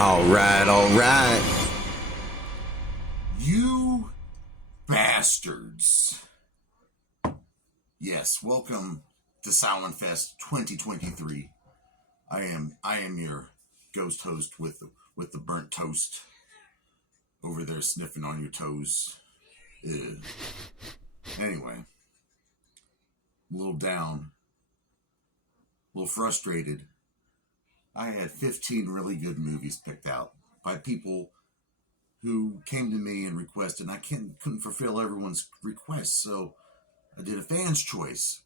All right, all right. You bastards. Yes, welcome to Samhain Fest 2023. I am your ghost host with the burnt toast over there sniffing on your toes. Ew. Anyway, I'm a little down, a little frustrated. I had 15 really good movies picked out by people who came to me and requested, and I couldn't fulfill everyone's requests, so I did a fan's choice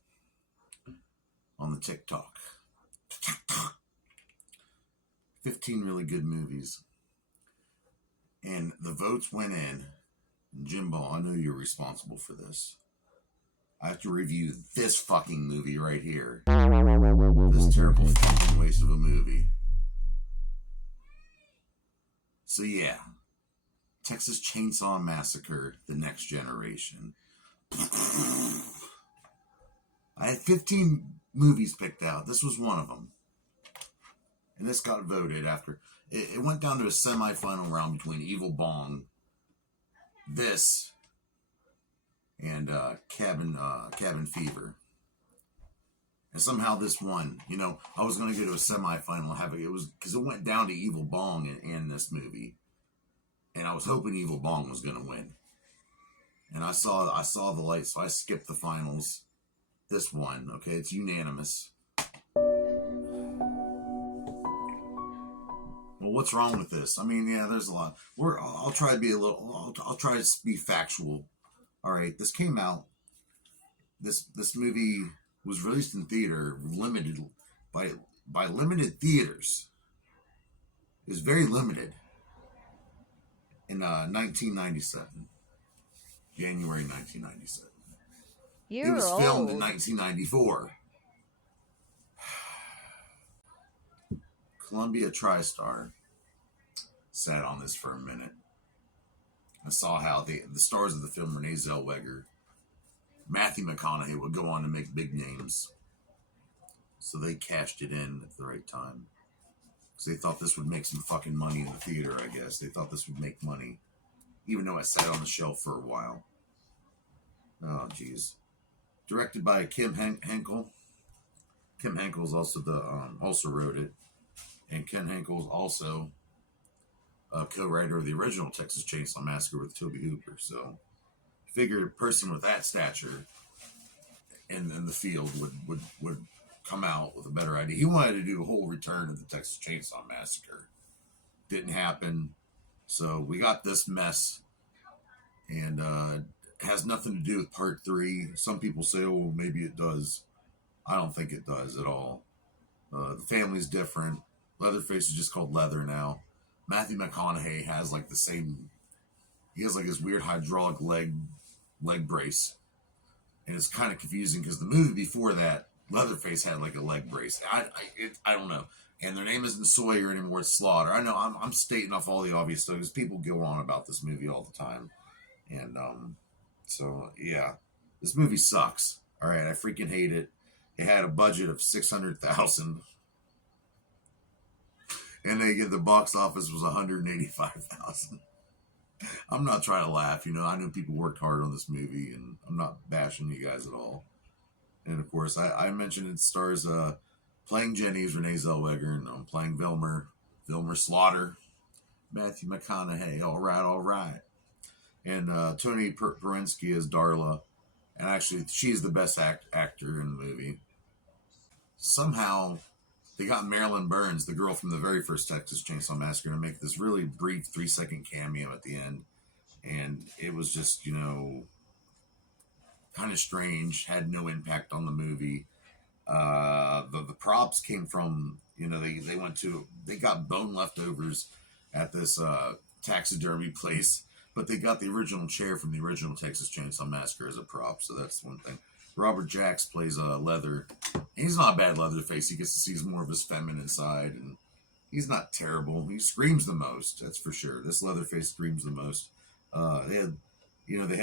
on the TikTok. 15 really good movies. And the votes went in. Jimbo, I know you're responsible for this. I have to review this fucking movie right here. This terrible fucking waste of a movie. So yeah. Texas Chainsaw Massacre, The Next Generation. I had 15 movies picked out. This was one of them. And this got voted after. It went down to a semifinal round between Evil Bong, this, and Cabin Fever. And somehow this won. You know, I was going to go to a semifinal. It was because it went down to Evil Bong in this movie. And I was hoping Evil Bong was going to win. And I saw the light, so I skipped the finals. This one, okay, it's unanimous. Well, what's wrong with this? I mean, yeah, there's a lot. I'll try to be I'll try to be factual. All right, this came out. This movie was released in theater, limited by limited theaters. It was very limited. In 1997, January 1997. It was filmed in 1994. Columbia TriStar sat on this for a minute. I saw how the stars of the film, Renee Zellweger, Matthew McConaughey, would go on to make big names. So they cashed it in at the right time. Because they thought this would make some fucking money in the theater, I guess. They thought this would make money. Even though it sat on the shelf for a while. Oh, jeez. Directed by Kim Henkel. Kim Henkel is also also wrote it. And Ken Henkel is also a co-writer of the original Texas Chainsaw Massacre with Tobe Hooper. So, figured a person with that stature in the field would come out with a better idea. He wanted to do a whole return of the Texas Chainsaw Massacre. Didn't happen. So we got this mess. And it has nothing to do with part 3. Some people say, oh, maybe it does. I don't think it does at all. The family's different. Leatherface is just called Leather now. Matthew McConaughey has like the same... He has like his weird hydraulic leg brace. And it's kind of confusing because the movie before that, Leatherface had like a leg brace. I don't know. And their name isn't Sawyer anymore, it's Slaughter. I know I'm stating off all the obvious stuff because people go on about this movie all the time. And so yeah, this movie sucks. All right, I freaking hate it. It had a budget of $600,000, and the box office was $185,000. I'm not trying to laugh, I know people worked hard on this movie, and I'm not bashing you guys at all. And of course, I mentioned it stars playing Jenny's Renee Zellweger, and I'm playing Vilmer Slaughter, Matthew McConaughey. All right. And Tony Perensky as Darla. And actually, she's the best actor in the movie. Somehow, they got Marilyn Burns, the girl from the very first Texas Chainsaw Massacre, to make this really brief 3-second cameo at the end. And it was just, kind of strange. Had no impact on the movie. The props came from, they got bone leftovers at this taxidermy place. But they got the original chair from the original Texas Chainsaw Massacre as a prop, so that's one thing. Robert Jacks plays Leather. And he's not a bad Leatherface. He gets to see more of his feminine side, and he's not terrible. He screams the most, that's for sure. This Leatherface screams the most. They had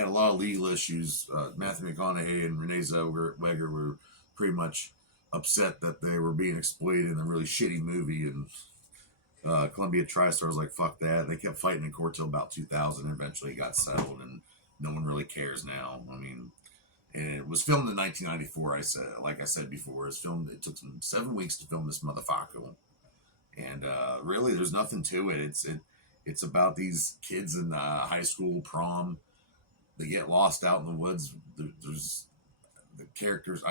a lot of legal issues. Matthew McConaughey and Renee Zellweger were pretty much upset that they were being exploited in a really shitty movie, and Columbia TriStar was like, fuck that. They kept fighting in court till about 2000. Eventually it got settled, and no one really cares now. I mean, and it was filmed in 1994. Like I said before, it took them 7 weeks to film this motherfucker. And really, there's nothing to it. It's about these kids in the high school prom. They get lost out in the woods. There's the characters.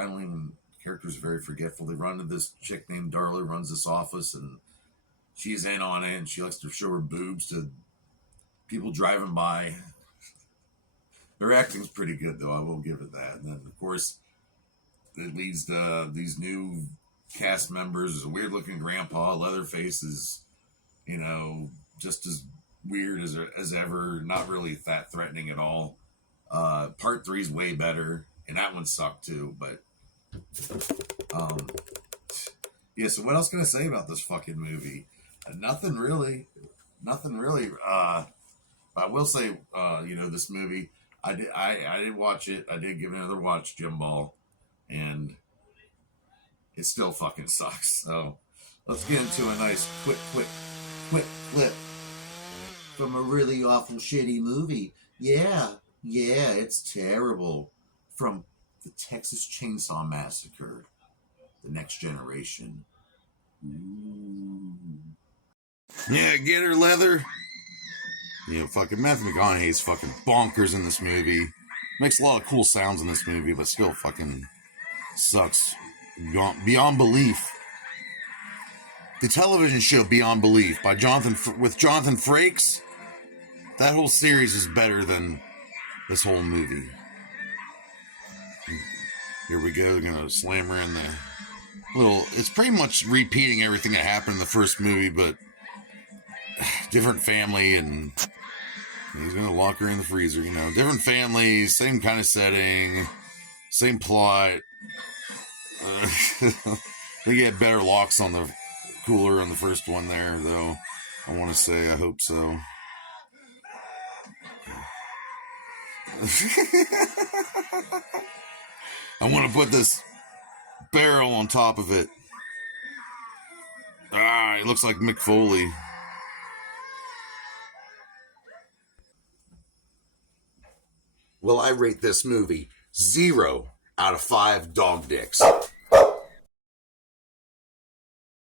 Characters are very forgetful. They run into this chick named Darla, runs this office, and she's in on it, and she likes to show her boobs to people driving by. Her acting's pretty good, though. I will give it that. And then, of course, it leads to these new cast members. There's a weird-looking grandpa. Leatherface is, just as weird as ever. Not really that threatening at all. Part 3 is way better, and that one sucked, too. But, yeah, so what else can I say about this fucking movie? Nothing really. I will say, this movie, I did watch it. I did give it another watch, Jim Ball, and it still fucking sucks. So let's get into a nice quick clip from a really awful shitty movie. Yeah, it's terrible. From the Texas Chainsaw Massacre, The Next Generation. Ooh. Yeah, get her, Leather. Fucking Matthew McConaughey's fucking bonkers in this movie. Makes a lot of cool sounds in this movie, but still fucking sucks beyond belief. The television show Beyond Belief by Jonathan Frakes. That whole series is better than this whole movie. Here we go. They're gonna slam her in the It's pretty much repeating everything that happened in the first movie, but different family, and he's gonna lock her in the freezer. Different families, same kind of setting, same plot. They get better locks on the cooler on the first one there, though. I want to say, I hope so. I want to put this barrel on top of it. It looks like Mick Foley. Well, I rate this movie 0 out of 5 dog dicks.